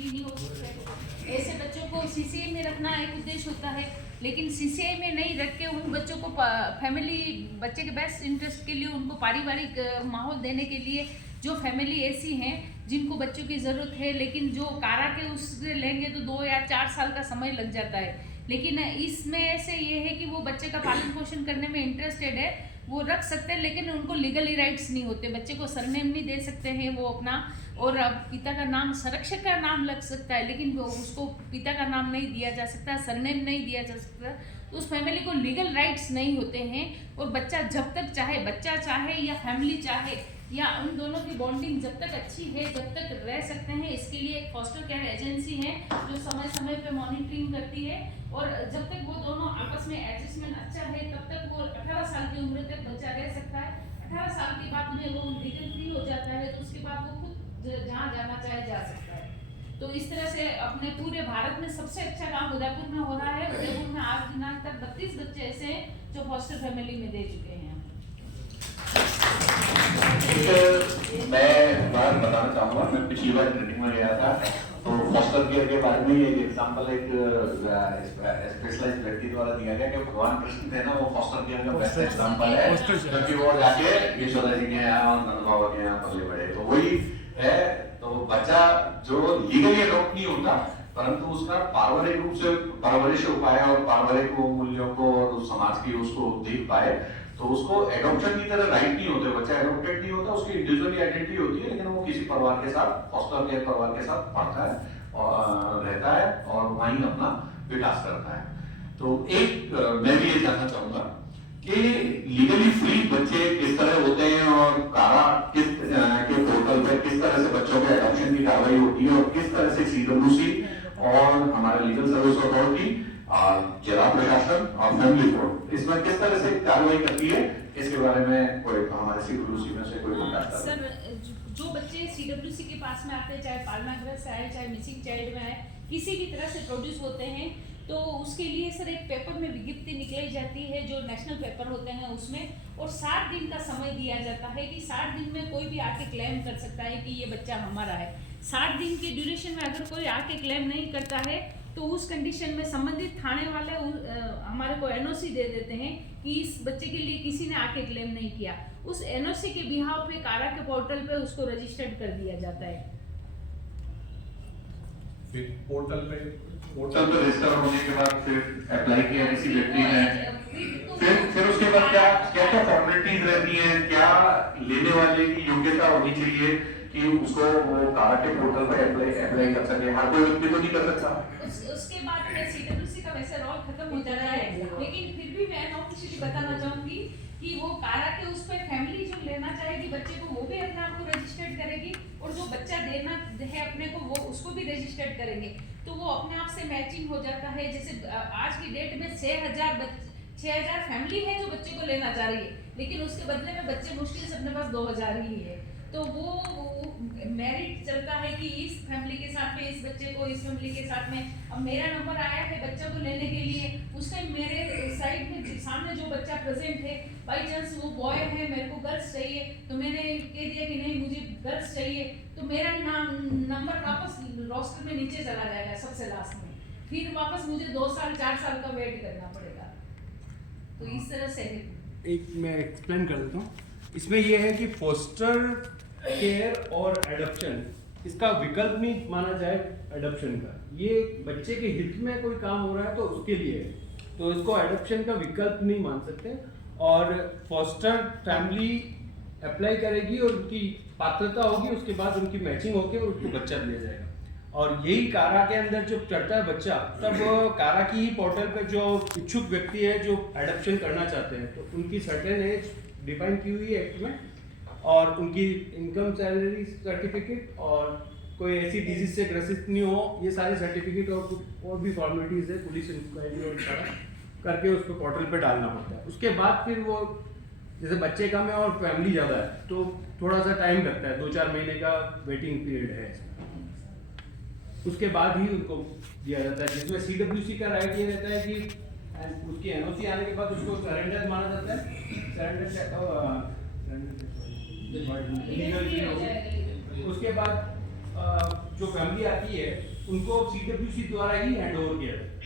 Free नहीं हो सकते। ऐसे बच्चों को सीसीए में रखना एक उद्देश्य होता है, लेकिन सीसीए में नहीं रख के उन बच्चों को फैमिली बच्चे के बेस्ट इंटरेस्ट के लिए उनको पारिवारिक माहौल देने के लिए जो फैमिली ऐसी हैं जिनको बच्चों की ज़रूरत है, लेकिन जो कारा के उससे लेंगे तो 2 या 4 साल का समय लग जाता है। लेकिन इसमें से ये है कि वो बच्चे का पालन पोषण करने में इंटरेस्टेड है, वो रख सकते हैं, लेकिन उनको लीगली राइट्स नहीं होते। बच्चे को सरनेम नहीं दे सकते हैं वो अपना, और पिता का नाम संरक्षक का नाम लग सकता है, लेकिन वो उसको पिता का नाम नहीं दिया जा सकता, सरनेम नहीं दिया जा सकता, तो उस फैमिली को लीगल राइट्स नहीं होते हैं। और बच्चा जब तक चाहे, बच्चा चाहे या फैमिली चाहे, या उन दोनों की बॉन्डिंग जब तक अच्छी है, जब तक रह सकते हैं, इसके लिए एक फॉस्टर केयर एजेंसी है जो समय समय पे मॉनिटरिंग करती है। और जब तक वो दोनों आपस में एडजस्टमेंट अच्छा है, तब तक वो 18 साल की उम्र तक बच्चा रह सकता है। 18 साल के बाद में वो लीगल फ्री हो जाता है, तो उसके बाद वो खुद जहाँ जाना चाहे जा सकता है। तो इस तरह से अपने पूरे भारत में सबसे अच्छा काम उदयपुर में हो रहा है। उदयपुर में आज दिनांक तक 32 बच्चे ऐसे हैं जो फॉस्टर फैमिली में दे चुके हैं। मैं बार बताना चाहूँगा, मैं पिछली बार ट्रेनिंग में गया था, तो फॉस्टर केयर के बारे में एक एग्जांपल एक स्पेशलाइज्ड व्यक्ति द्वारा दिया गया कि भगवान कृष्ण थे ना, वो फॉस्टर केयर का बेस्ट एग्जांपल है, क्योंकि वो जाके यशोदा जी के यहाँ और नंद बाबा के यहाँ पले बड़े, तो वही है। तो बच्चा जो लीगली अडॉप्ट नहीं होता, परंतु उसका पारिवारिक रूप से परवरिश हो पाए और पारिवारिक मूल्यों को और समाज की उसको देख पाए, तो उसको एडॉप्शन की तरह राइट नहीं होते। बच्चा एडॉप्टेड नहीं होता, उसकी इंडिविजुअल आइडेंटिटी होती है, लेकिन वो किसी परिवार के साथ, फॉस्टर केयर परिवार के साथ पढ़ता है और रहता है और वहीं अपना विकास करता है। तो एक मैं भी ये जानना चाहूंगा कि लीगली फ्री बच्चे किस तरह होते हैं और कारा किस के पोर्टल पर किस तरह से बच्चों के एडॉप्शन की कार्रवाई होती है, और किस तरह से सीडब्ल्यूसी और हमारा लीगल सर्विस अथॉरिटी, जिला प्रशासन और फैमिली कोर्ट इसमें किस तरह से कार्रवाई करती है, इसके बारे में कोई हमारे सीडब्ल्यूसी में से कोई बताता है? सर, जो बच्चे सीडब्ल्यूसी के पास में आते हैं, चाहे पालना गृह से आए, चाहे मिसिंग चाइल्ड में आए, किसी भी तरह से प्रोड्यूस होते हैं, तो उसके लिए सर एक पेपर में विज्ञप्ति निकलाई जाती है जो नेशनल पेपर होते हैं उसमें, और 60 दिन का समय दिया जाता है कि 60 दिन में कोई भी आके क्लेम कर सकता है कि ये बच्चा हमारा है। 60 दिन के ड्यूरेशन में अगर कोई आके क्लेम नहीं करता है, तो उस कंडीशन में संबंधित थाने वाले हमारे को एनओसी दे देते हैं कि इस बच्चे के लिए किसी ने आके क्लेम नहीं किया। उस एनओसी के बिहाव पे कारा के पोर्टल पे उसको रजिस्टर्ड कर दिया जाता है। फिर पोर्टल पे रजिस्टर होने के बाद फिर अप्लाई किया किसी व्यक्ति ने, फिर उसके बाद क्या क्या क्या फॉर्मेलिटीज रहती हैं, क्या लेने वाले की योग्यता होनी चाहिए कि उसको वो कारा के पोर्टल पर अप्लाई कर सके? हर कोई व्यक्ति तो नहीं कर सकता। उसके बाद में सीडब्ल्यूसी का वैसे रोल खत्म हो जाता है, लेकिन फिर भी मैं ऑफिशियली बताना चाहूंगी कि वो कारा के उस पर फैमिली जो लेना चाहेगी बच्चे को, वो भी अपने आप को रजिस्टर्ड करेगी, और जो बच्चा देना है अपने को, वो उसको भी रजिस्टर्ड करेंगे। तो वो अपने आप से मैचिंग हो जाता है। जैसे आज की डेट में 6,000 फैमिली है जो बच्चे को लेना चाह रही है, लेकिन उसके बदले में बच्चे मुश्किल से अपने पास 2,000 ही है। तो वो मेरिट चलता है कि इस फैमिली के साथ में इस बच्चे को, इस फैमिली के साथ में, अब मेरा नंबर आया है बच्चे को लेने के लिए, उस टाइम मेरे साइड में सामने जो बच्चा प्रेजेंट है, बाई चांस वो बॉय है, मेरे को गर्ल्स चाहिए, तो मैंने कह दिया कि नहीं मुझे गर्ल्स चाहिए, तो मेरा नंबर वापस रोस्टर में नीचे चला जाएगा सबसे लास्ट में, फिर वापस मुझे 2 साल 4 साल का वेट करना पड़ेगा। तो इस तरह से एक मैं एक्सप्लेन कर देता हूँ। इसमें यह है कि फोस्टर केयर और एडॉप्शन इसका विकल्प नहीं माना जाए एडॉप्शन का। ये बच्चे के हित में कोई काम हो रहा है तो उसके लिए है, तो इसको एडॉप्शन का विकल्प नहीं मान सकते। और फॉस्टर फैमिली अप्लाई करेगी और उनकी पात्रता होगी, उसके बाद उनकी मैचिंग होकर उसको बच्चा दिया जाएगा। और यही कारा के अंदर जब चढ़ता है बच्चा, तब कारा की ही पोर्टल पे जो इच्छुक व्यक्ति है जो एडॉप्शन करना चाहते हैं, तो उनकी सर्टेन एज डिफाइन की हुई है एक्ट में, और उनकी इनकम सैलरी सर्टिफिकेट और कोई ऐसी डिजीज से ग्रसित नहीं हो, ये सारे सर्टिफिकेट और भी फॉर्मेलिटीज है, पुलिस इंक्वायरी और सारा करके उसको पोर्टल पे डालना पड़ता है। उसके बाद फिर वो जैसे बच्चे कम है और फैमिली ज़्यादा है तो थोड़ा सा टाइम लगता है, 2-4 महीने का वेटिंग पीरियड है इसमें। उसके बाद ही उनको दिया जाता है, जिसमें सीडब्ल्यूसी का राइट ये रहता है कि उसकी एनओसी आने के बाद उसको सरेंडर माना जाता है। उसके बाद जो फैमिली आती है उनको CWC द्वारा ही हैंड ओवर किया जाता है।